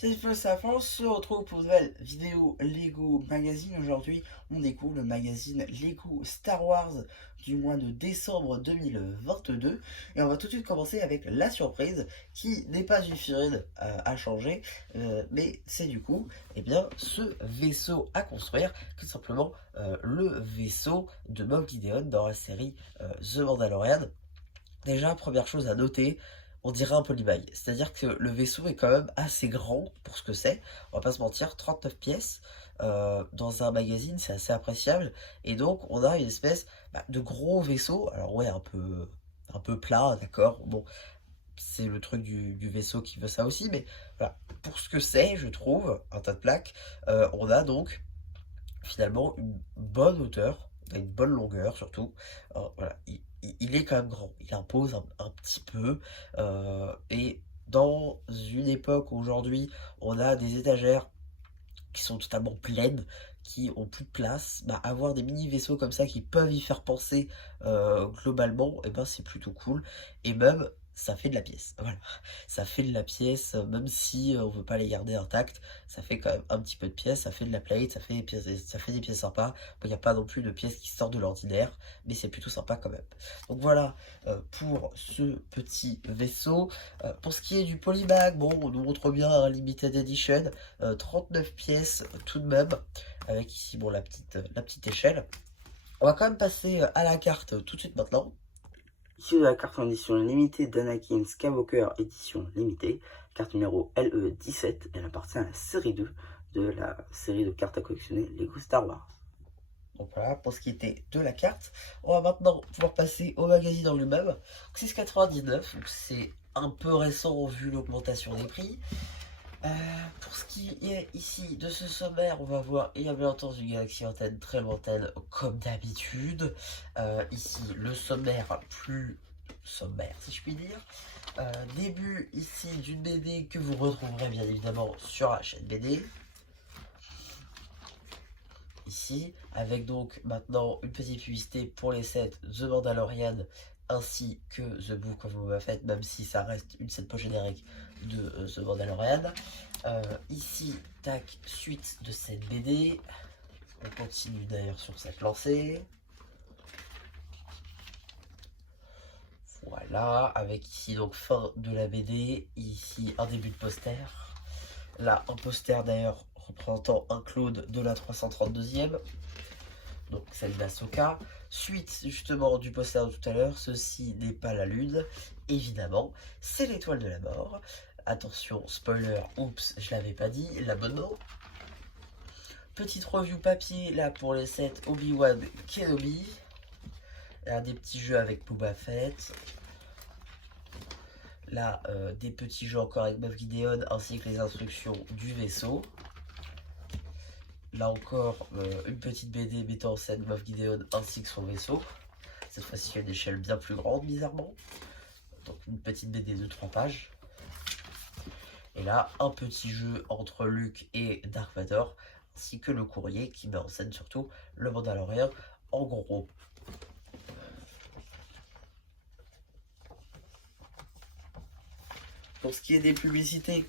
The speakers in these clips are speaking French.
C'est First France, on se retrouve pour une nouvelle vidéo Lego Magazine. Aujourd'hui, on découvre le magazine Lego Star Wars du mois de décembre 2022. Et on va tout de suite commencer avec la surprise, qui n'est pas une figurine à changer, mais c'est du coup ce vaisseau à construire, tout simplement le vaisseau de Moff Gideon dans la série The Mandalorian. Déjà, première chose à noter, on dirait un polybague. C'est-à-dire que le vaisseau est quand même assez grand pour ce que c'est. On va pas se mentir, 39 pièces dans un magazine, c'est assez appréciable. Et donc, on a une espèce de gros vaisseau. Alors ouais, un peu plat, d'accord. Bon, c'est le truc du vaisseau qui veut ça aussi. Mais voilà, pour ce que c'est, je trouve, un tas de plaques, on a donc finalement une bonne hauteur, une bonne longueur surtout. Voilà, il est quand même grand, il impose un petit peu. Et dans une époque où aujourd'hui on a des étagères qui sont totalement pleines, qui ont plus de place, avoir des mini vaisseaux comme ça qui peuvent y faire penser globalement, et ben c'est plutôt cool. Et même ça fait de la pièce, voilà, ça fait de la pièce, même si on veut pas les garder intactes, ça fait quand même un petit peu de pièce, ça fait de la plate, ça fait des pièces, sympas. Bon, il n'y a pas non plus de pièces qui sortent de l'ordinaire, mais c'est plutôt sympa quand même. Donc voilà pour ce petit vaisseau. Pour ce qui est du polybag, bon, on nous montre bien un limited edition, 39 pièces tout de même, avec ici bon, la petite échelle. On va quand même passer à la carte tout de suite maintenant. Ici de la carte en édition limitée d'Anakin Skywalker édition limitée, carte numéro LE17, elle appartient à la série 2 de la série de cartes à collectionner Lego Star Wars. Donc voilà pour ce qui était de la carte. On va maintenant pouvoir passer au magazine en lui-même. 6,99, donc c'est un peu récent vu l'augmentation des prix. Pour ce qui est ici de ce sommaire, on va voir il y a bien entendu Galaxy Antenne très lointaine comme d'habitude. Ici le sommaire plus sommaire si je puis dire. Début ici d'une BD que vous retrouverez bien évidemment sur la chaîne BD. Ici avec donc maintenant une petite publicité pour les sets The Mandalorian ainsi que The Book of Boba Fett, même si ça reste une set post-générique de The Mandalorian. Ici, tac, suite de cette BD. On continue d'ailleurs sur cette lancée. Voilà, avec ici donc fin de la BD. Ici un début de poster. Là, un poster d'ailleurs représentant un Claude de la 332e. Donc celle d'Ahsoka. Suite justement du poster de tout à l'heure, ceci n'est pas la lune, évidemment, c'est l'étoile de la mort. Attention, spoiler, oups, je l'avais pas dit, l'abonnement. Petite review papier là pour les sets Obi-Wan Kenobi. Là, des petits jeux avec Boba Fett. Là, des petits jeux encore avec Moff Gideon ainsi que les instructions du vaisseau. Là encore, une petite BD mettant en scène Moff Gideon ainsi que son vaisseau. Cette fois-ci à une échelle bien plus grande, bizarrement. Donc une petite BD de 3 pages. Et là, un petit jeu entre Luke et Dark Vador, ainsi que le courrier qui met en scène surtout le Mandalorian en gros. Pour ce qui est des publicités,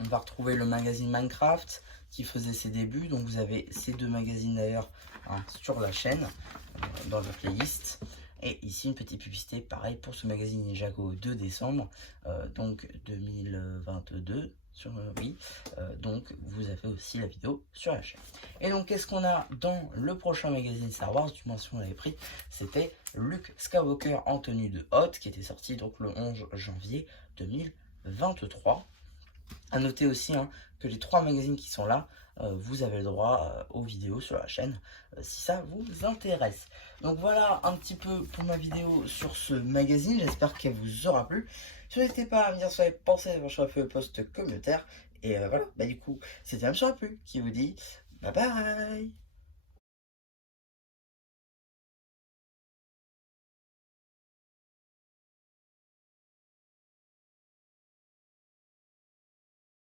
on va retrouver le magazine Minecraft qui faisait ses débuts. Donc vous avez ces deux magazines d'ailleurs sur la chaîne, dans la playlist. Et ici une petite publicité pareil pour ce magazine Ninjago de décembre, donc 2022. Donc vous avez aussi la vidéo sur la chaîne. Et donc qu'est-ce qu'on a dans le prochain magazine Star Wars, du moins si on l'avait pris, c'était Luke Skywalker en tenue de Hoth qui était sorti donc le 11 janvier 2023. A noter aussi que les 3 magazines qui sont là, vous avez le droit aux vidéos sur la chaîne si ça vous intéresse. Donc voilà un petit peu pour ma vidéo sur ce magazine, j'espère qu'elle vous aura plu. N'hésitez pas à me dire ce que vous avez pensé sur le post communautaire. Et voilà, du coup, c'était même sur la pub qui vous dit bye bye.